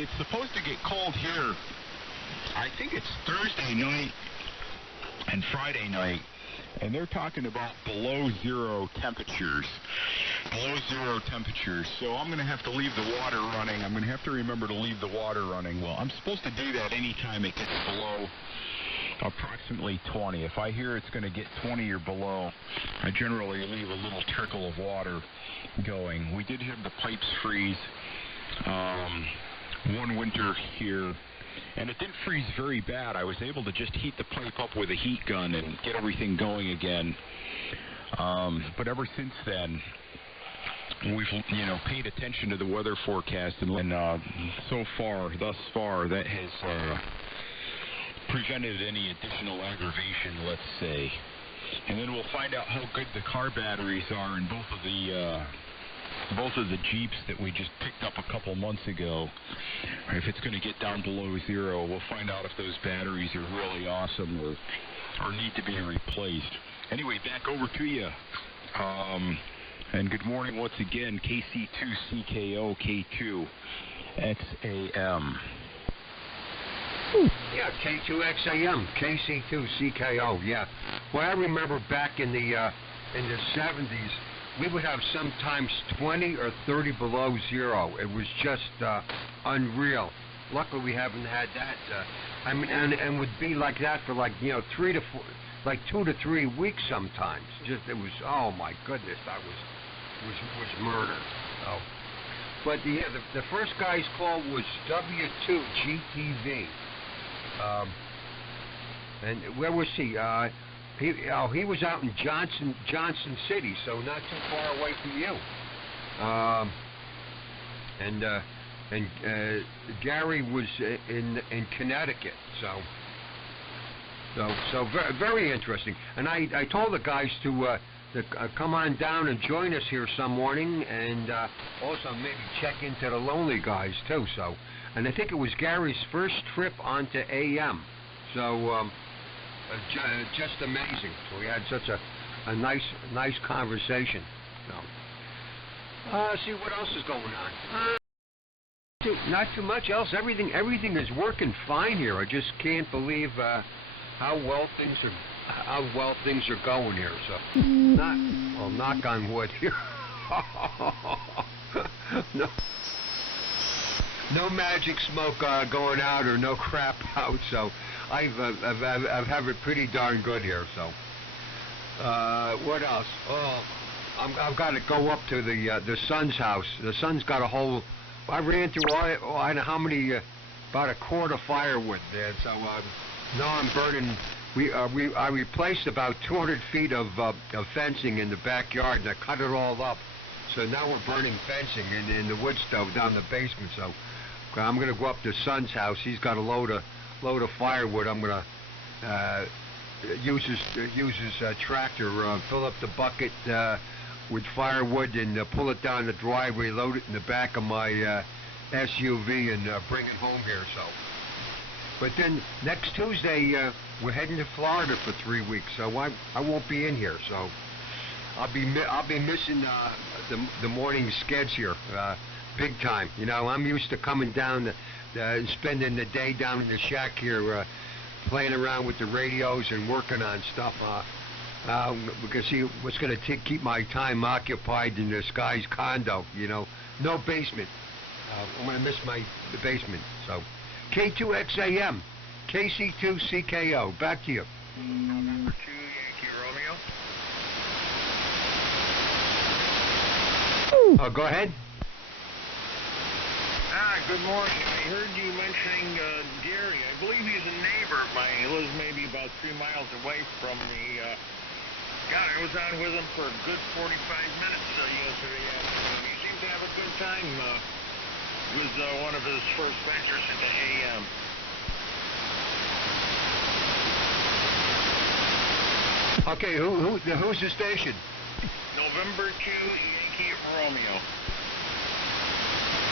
it's supposed to get cold here. I think it's Thursday night and Friday night, and they're talking about below zero temperatures. Below zero temperatures. So I'm going to have to leave the water running. I'm going to have to remember to leave the water running. Well, I'm supposed to do that anytime it gets below approximately 20. If I hear it's going to get 20 or below, I generally leave a little trickle of water going. We did have the pipes freeze one winter here, and it didn't freeze very bad. I was able to just heat the pipe up with a heat gun and get everything going again. But ever since then, we've paid attention to the weather forecast, and thus far, that has prevented any additional aggravation, let's say. And then we'll find out how good the car batteries are in both of the Jeeps that we just picked up a couple months ago. If it's going to get down below zero, we'll find out if those batteries are really awesome or need to be replaced. Anyway, back over to you. And good morning once again, KC2CKO K2 XAM. Yeah, K2XAM, KC2CKO, yeah. Well, I remember back in the 70s, we would have sometimes 20 or 30 below zero. It was just unreal. Luckily, we haven't had that. And would be like that for 3 to 4, 2 to 3 weeks sometimes. Just it was, oh my goodness, that was murder. So, but the first guy's call was W2GTV. And where was he? He was out in Johnson City, so not too far away from you. And Gary was in Connecticut, so very interesting. And I told the guys to come on down and join us here some morning, and also maybe check into the Lonely Guys too. So. And I think it was Gary's first trip onto AM, so just amazing. So we had such a nice conversation. So, see what else is going on. Not too much else. Everything is working fine here. I just can't believe how well things are going here. So, knock on wood here. No. No magic smoke going out or no crap out, so I've have it pretty darn good here. So what else? Oh, I've got to go up to the son's house. The son's got a whole. I ran through I don't know how many, about a quart of firewood there. So now I'm burning. I replaced about 200 feet of fencing in the backyard, and I cut it all up. So now we're burning fencing in the wood stove down the basement. So I'm going to go up to son's house. He's got a load of firewood. I'm going to use his tractor, fill up the bucket with firewood, and pull it down the driveway, load it in the back of my SUV, and bring it home here. So, but then next Tuesday we're heading to Florida for 3 weeks. So I won't be in here. So. I'll be missing the morning skeds here, big time. I'm used to coming down, spending the day down in the shack here, playing around with the radios and working on stuff. Because see what's going to keep my time occupied in this guy's condo. No basement. I'm going to miss the basement. So, K2XAM, KC2CKO. Back to you. Number 2, Yankee Romeo. Oh, go ahead. Good morning. I heard you mentioning Gary. I believe he's a neighbor of mine. He lives maybe about 3 miles away from me. God, I was on with him for a good 45 minutes yesterday afternoon. He seemed to have a good time. It was one of his first ventures into AM. Okay, who's the station? November 2, Yankee Romeo.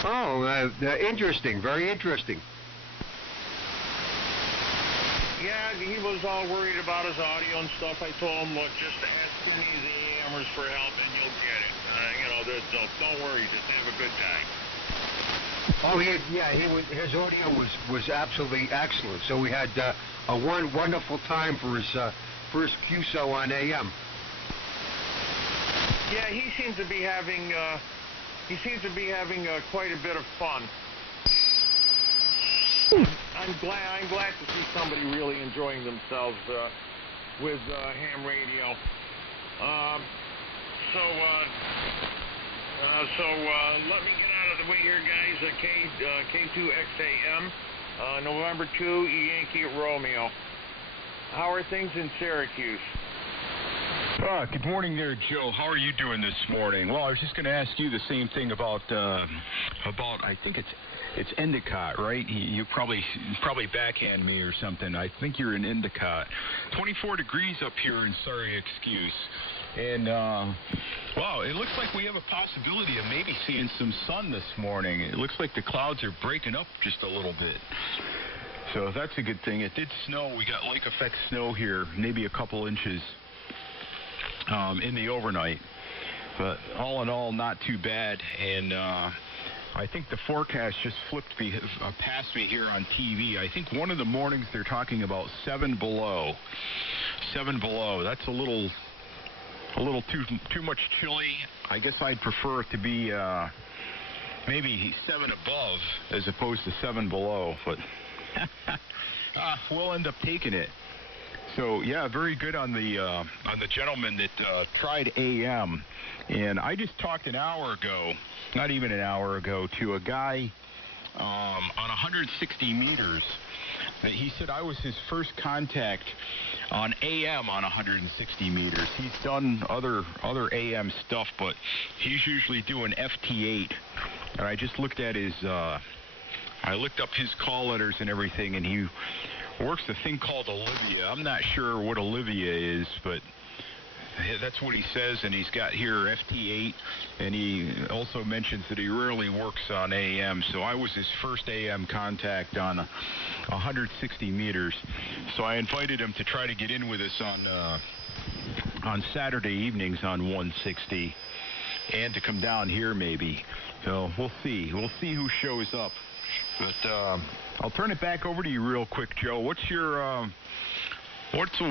Oh, interesting. Very interesting. Yeah, he was all worried about his audio and stuff. I told him, look, just ask any of the AMers for help and you'll get it. Don't worry, just have a good time. Oh, his audio was absolutely excellent. So we had a wonderful time for his first QSO on AM. Yeah, he seems to be having quite a bit of fun. I'm glad to see somebody really enjoying themselves with ham radio. So let me get out of the way here, guys. K2XAM, November 2, Yankee Romeo. How are things in Syracuse? Good morning there, Joe. How are you doing this morning? Well, I was just going to ask you the same thing about I think it's Endicott, right? You probably backhand me or something. I think you're in Endicott. 24 degrees up here in Sorry Excuse. And, wow, it looks like we have a possibility of maybe seeing some sun this morning. It looks like the clouds are breaking up just a little bit. So that's a good thing. It did snow. We got lake effect snow here, maybe a couple inches in the overnight. But all in all, not too bad. And I think the forecast just flipped past me here on TV. I think one of the mornings they're talking about 7 below. 7 below. That's a little too much chilly. I guess I'd prefer it to be maybe 7 above as opposed to 7 below. But we'll end up taking it. So yeah, very good on the gentleman that tried AM, and I just talked an hour ago, not even an hour ago, to a guy on 160 meters. That he said I was his first contact on AM on 160 meters. He's done other AM stuff, but he's usually doing FT8. And I just looked at his, I looked up his call letters and everything, and he works a thing called Olivia. I'm not sure what Olivia is, but that's what he says, and he's got here FT8, and he also mentions that he rarely works on AM, so I was his first AM contact on 160 meters. So I invited him to try to get in with us on Saturday evenings on 160, and to come down here maybe. So we'll see. We'll see who shows up. But I'll turn it back over to you real quick, Joe. What's the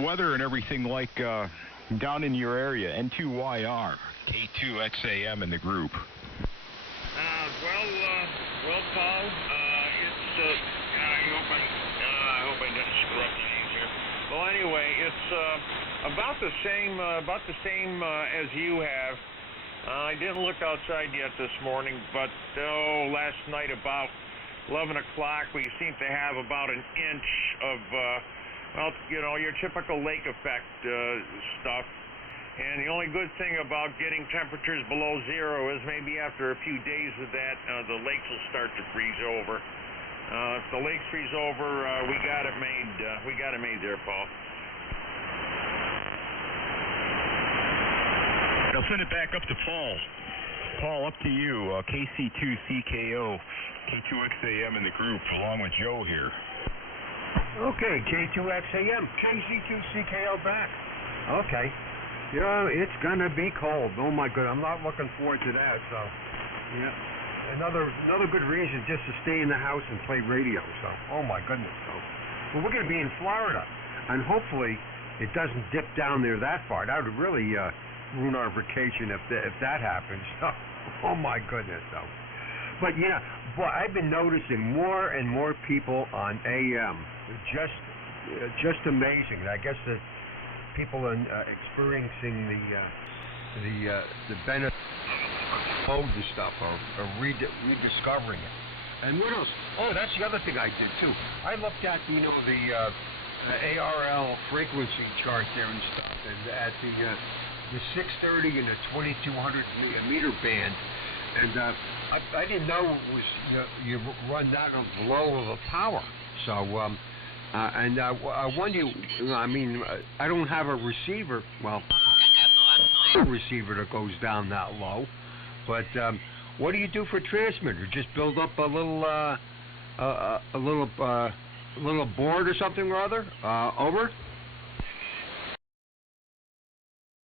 weather and everything like down in your area? N2YR, K2XAM in the group. Well, Paul, it's I hope I didn't screw up things here. Well, anyway, it's about the same as you have. I didn't look outside yet this morning, but last night about 11 o'clock, we seem to have about an inch of, your typical lake effect stuff. And the only good thing about getting temperatures below zero is maybe after a few days of that, the lakes will start to freeze over. If the lakes freeze over, we got it made. We got it made there, Paul. I'll send it back up to Paul. Paul, up to you. KC2CKO, K2XAM in the group, along with Joe here. Okay, K2XAM, KC2CKO back. Okay. It's gonna be cold. Oh my God, I'm not looking forward to that. So, yeah, another good reason just to stay in the house and play radio. So, oh my goodness. So, well, we're gonna be in Florida, and hopefully it doesn't dip down there that far. That would really ruin our vacation if that happens. Oh my goodness. So, but yeah, I've been noticing more and more people on AM. Just amazing. I guess the people are experiencing the benefit of the stuff, or rediscovering it. And what else? Oh, that's the other thing I did too. I looked at the ARL frequency chart there and stuff, and at the 630 and the 2200 meter band, and I didn't know it was you run that low of a power. So and I wonder. I mean, I don't have a receiver. Well, a receiver that goes down that low. But what do you do for transmitter? Just build up a little board or something or other over?